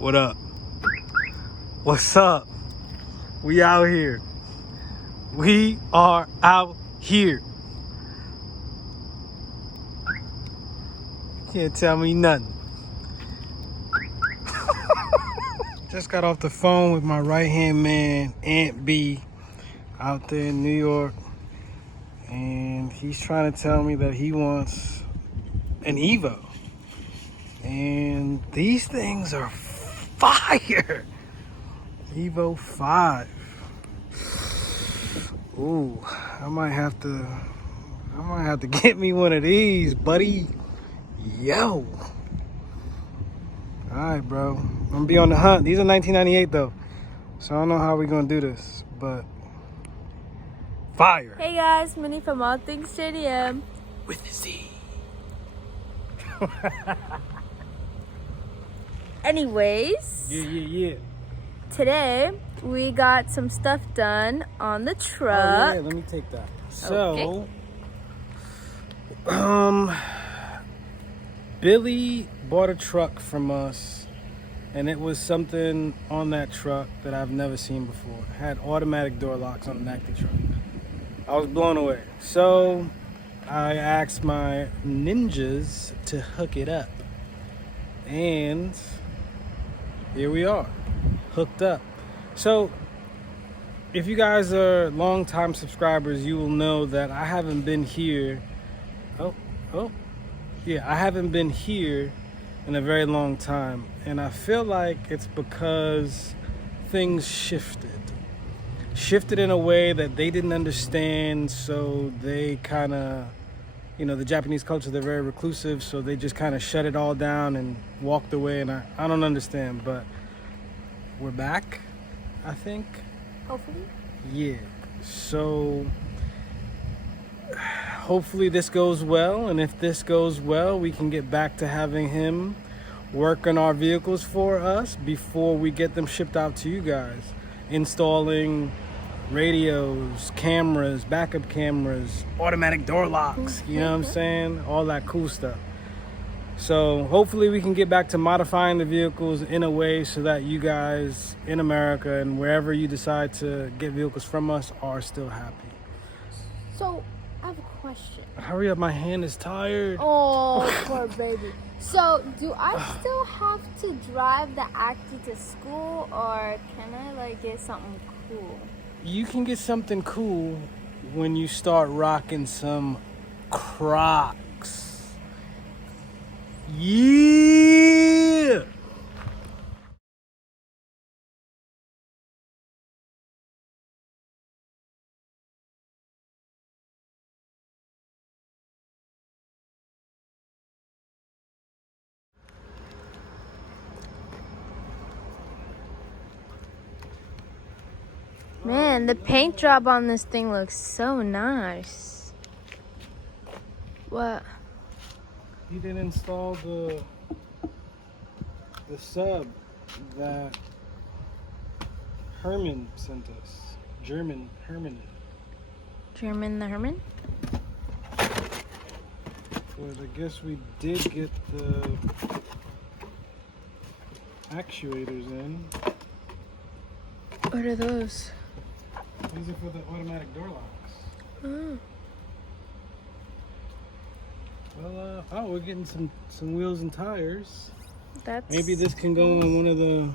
What up? What's up? We out here. We are out here. Can't tell me nothing. Just got off the phone with my right-hand man, Aunt B, out there in New York. And he's trying to tell me that he wants an Evo. And these things are fire. Evo 5. Ooh, I might have to get me one of these, buddy. Yo. Alright, bro. I'm gonna be on the hunt. These are 1998 though. So I don't know how we're gonna do this, but fire. Hey guys, Minnie from AllThingzJDM. With the Z. Anyways, Yeah. today we got some stuff done on the truck. Oh, yeah, let me take that. So, okay. Billy bought a truck from us, and it was something on that truck that I've never seen before. It had automatic door locks on an Acty truck. I was blown away. So, I asked my ninjas to hook it up. And here we are, hooked up. So, if you guys are long-time subscribers, you will know that I haven't been here. I haven't been here in a very long time. And I feel like it's because things shifted. Shifted in a way that they didn't understand, so they kind of, the Japanese culture, they're very reclusive, so they just kind of shut it all down and walked away, and I don't understand, but we're back, I think. Hopefully. Yeah, so hopefully this goes well, and if this goes well, we can get back to having him work on our vehicles for us before we get them shipped out to you guys. Installing radios, cameras, backup cameras, automatic door locks, you know what I'm saying? All that cool stuff. So hopefully we can get back to modifying the vehicles in a way so that you guys in America and wherever you decide to get vehicles from us are still happy. So, I have a question. Hurry up, my hand is tired. Oh, poor baby. So, do I still have to drive the Acty to school, or can I get something cool? You can get something cool when you start rocking some Crocs. Yeah! Man, the paint job on this thing looks so nice. What? He didn't install the sub that Herman sent us. German Herman. German the Herman? But I guess we did get the actuators in. What are those? These are for the automatic door locks. Oh. Well, we're getting some wheels and tires. That's Maybe this can go on one of the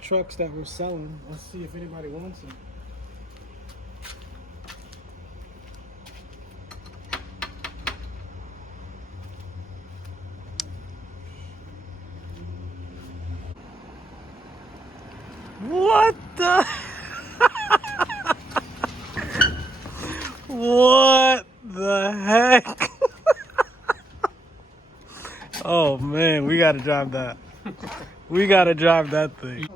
trucks that we're selling. Let's see if anybody wants them. What the? What the heck? Oh man, we gotta drive that. We gotta drive that thing.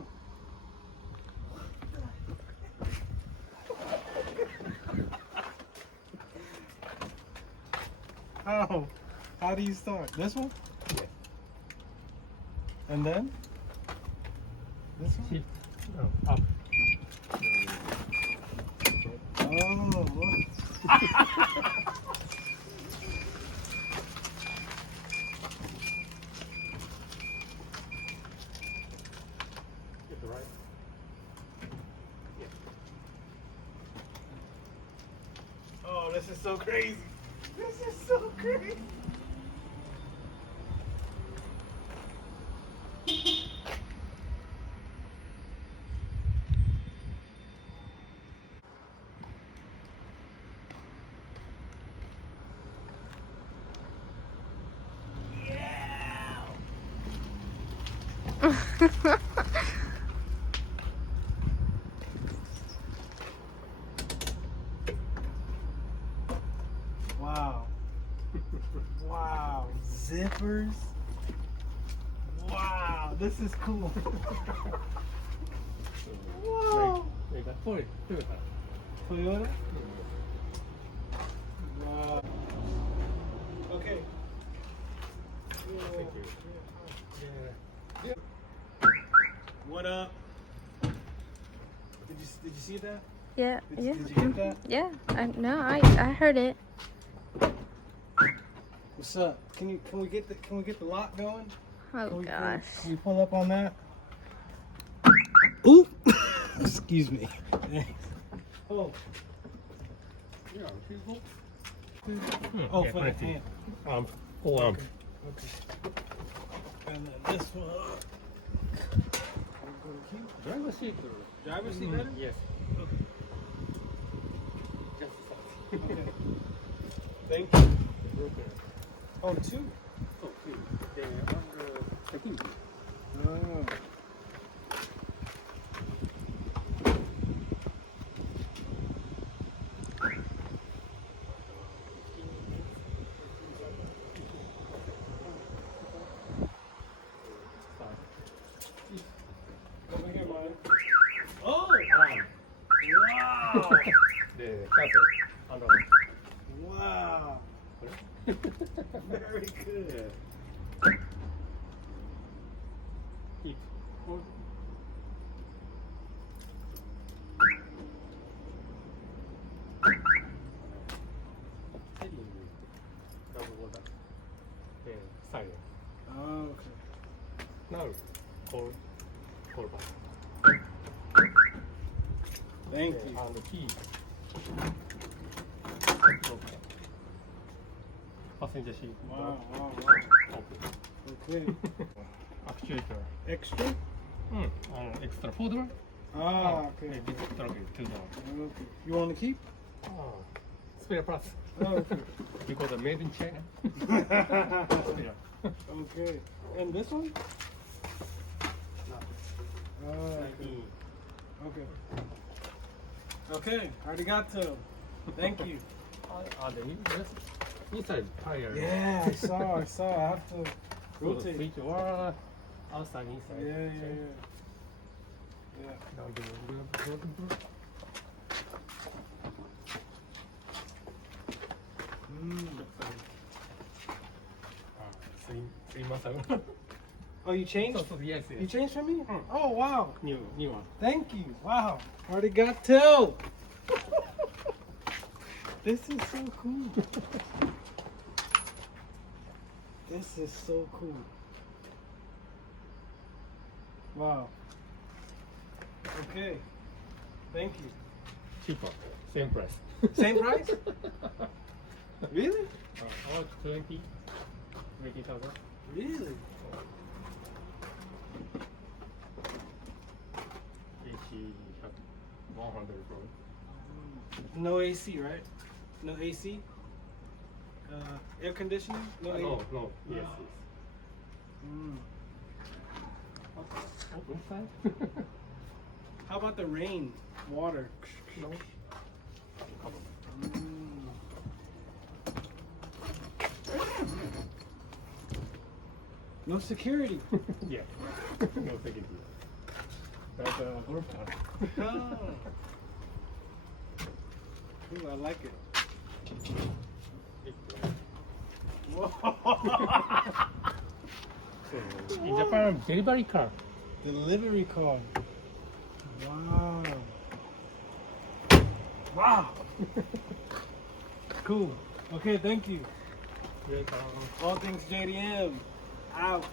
Oh, how do you start? This one? Yeah. And then? This one? Oh, up. Oh. this is so crazy. This is so crazy. Wow. Wow. Zippers. Wow. This is cool. Whoa. Toyota? Wow. Okay. Thank you. Yeah. What up? Did you see that? Yeah, Did yeah. you get that? Yeah, I heard it. What's up? Can we get the lock going? Oh gosh. Can we pull up on that? Ooh. Excuse me. Oh. Yeah, people. Oh, for the hand. Oh, Okay. And then this one. driver seat. Driver seat better? Yes. Okay. Just Okay. Thank you. okay. Oh, two. So, the security. Oh. Over here, Mike. Oh! Wow! The castle. Wow! Very good. Heat. Double water. The silent. Oh, okay. Now, hold back. Thank you. And the key. Passenger seat. Wow, wow, wow. Open. Okay. Actuator. Extra? Extra folder. Ah, okay. This truck is $2. Okay. You want to keep? Spare parts. Oh, okay. Because it's made in China. Yeah. Okay. And this one? Okay. Okay. Okay. Arigato. Thank you. The inside tire. Yeah, I saw. I have to rotate. Switch or outside, inside. Yeah. Now the same muscle. Oh, you changed? Yes. You changed for me? Oh, wow. New one. Thank you. Wow. Arigato. This is so cool. This is so cool. Wow. Okay. Thank you. Cheaper. Same price. Same price? Really? About 20,000. Really? AC 100 probably. No AC, right? No AC? Air conditioning? No AC? No. Yes. Mm. Open side? How about the rain? Water? No. Mm. No security. Yeah. No security. That's a golf cart. Oh. Ooh, I like it. Whoa. So, in Japan, delivery car. Delivery car. Wow. Wow. Cool. Okay, thank you. Welcome. AllThingzJDM. Out.